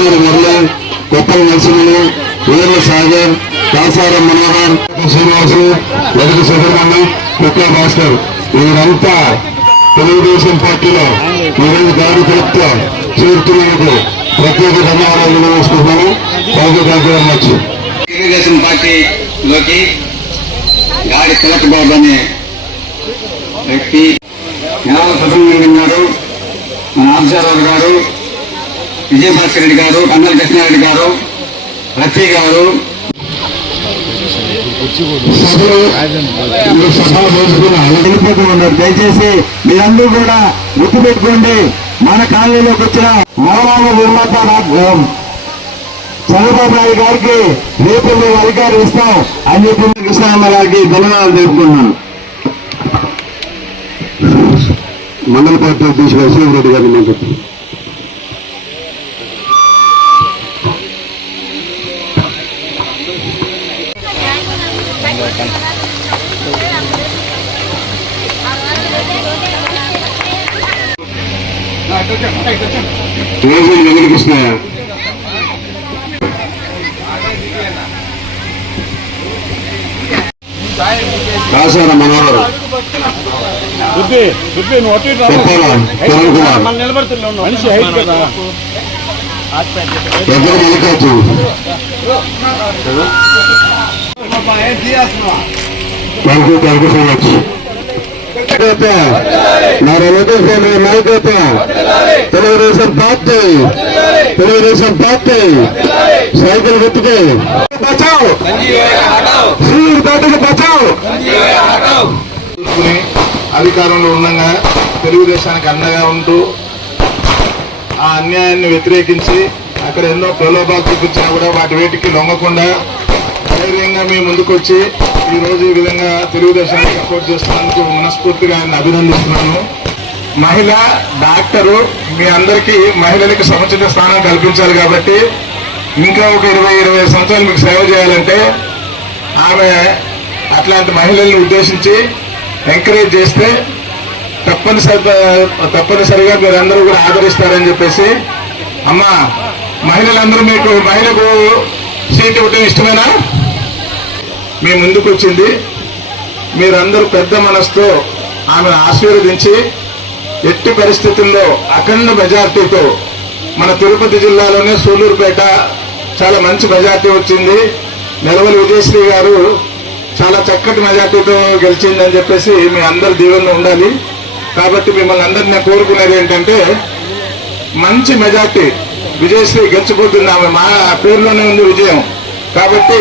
కోటూరు మురళి, కొప్పల నరసింహులు, వీర్ల సాగర్, దాసారం మనోహర్, శ్రీనివాసు, వెలుగు సుబ్రహ్మణ్యం, కుట్ల భాస్కర్ వీరంతా తెలుగుదేశం పార్టీలో ఈరోజు గాడి కలుపుతో చేరుతున్నందుకు ప్రత్యేక ధన్యవాదాలు తెలియజేసుకుంటున్నాను. తెలుగుదేశం పార్టీలోకి గాడి తిలక్ బాబు అనే వ్యక్తి యాదవ సుబ్రహ్మణ్యం గారు, మన ఆఫీసరావు గారు, విజయభాస్కర్ రెడ్డి గారు, కన్నల కృష్ణారెడ్డి గారు, రఫీ గారు, వెళ్ళిపోతున్నారు. దయచేసి మీరందరూ కూడా గుర్తుపెట్టుకోండి, మన కాలనీలోకి వచ్చిన నవరామ నిర్మాత చంద్రబాబు నాయుడు గారికి రేపు మేము అధికారం ఇస్తాం అని చెప్పి కృష్ణారామ గారికి ధన్యవాదాలు తెలుపుకున్నాను. మండల పార్టీ అధ్యక్షుడు అశోక్ రెడ్డి గారిని మాట్లాడుతున్నాను. వెంకటకృష్ణ, దాసార మనోహర్, పెద్దల Mallikarjun, thank you so much. Telugu Desam party, Telugu Desam party cycle గుర్తుకే బచావ్, బచావ్. అధికారంలో ఉండగా తెలుగుదేశానికి అండగా ఉంటూ ఆ అన్యాయాన్ని వ్యతిరేకించి అక్కడ ఎన్నో ప్రలోభాలు చూపించినా కూడా వాటి వేటికి లొంగకుండా ధైర్యంగా మీ ముందుకొచ్చి ఈ రోజు ఈ విధంగా తెలుగుదేశాన్ని సపోర్ట్ చేస్తున్నందుకు మనస్ఫూర్తిగా ఆయన అభినందిస్తున్నాను. మహిళ డాక్టరు, మీ అందరికీ మహిళలకు సముచిత స్థానం కల్పించాలి కాబట్టి ఇంకా ఒక 20 సంవత్సరాలు మీకు సేవ చేయాలంటే ఆమె అట్లాంటి మహిళల్ని ఉద్దేశించి ఎంకరేజ్ చేస్తే తప్పనిసరిగా మీరందరూ కూడా ఆదరిస్తారని చెప్పేసి, అమ్మా మహిళలందరూ మహిళకు సీట్ ఇవ్వటం ఇష్టమేనా? మీ ముందుకు వచ్చింది, మీరందరూ పెద్ద మనసుతో ఆమెను ఆశీర్వదించి ఎట్టి పరిస్థితుల్లో అఖండ మెజార్టీతో మన తిరుపతి జిల్లాలోనే సూళ్లూరుపేట చాలా మంచి మెజార్టీ వచ్చింది. నెలవలి విజయశ్రీ గారు చాలా చక్కటి మెజార్టీతో గెలిచిందని చెప్పేసి మీ అందరు దీవెనలో ఉండాలి. కాబట్టి మిమ్మల్ని అందరినీ కోరుకునేది ఏంటంటే మంచి మెజార్టీ విజయశ్రీ గెలిచిపోతుంది. ఆమె మా పేరులోనే ఉంది విజయం. కాబట్టి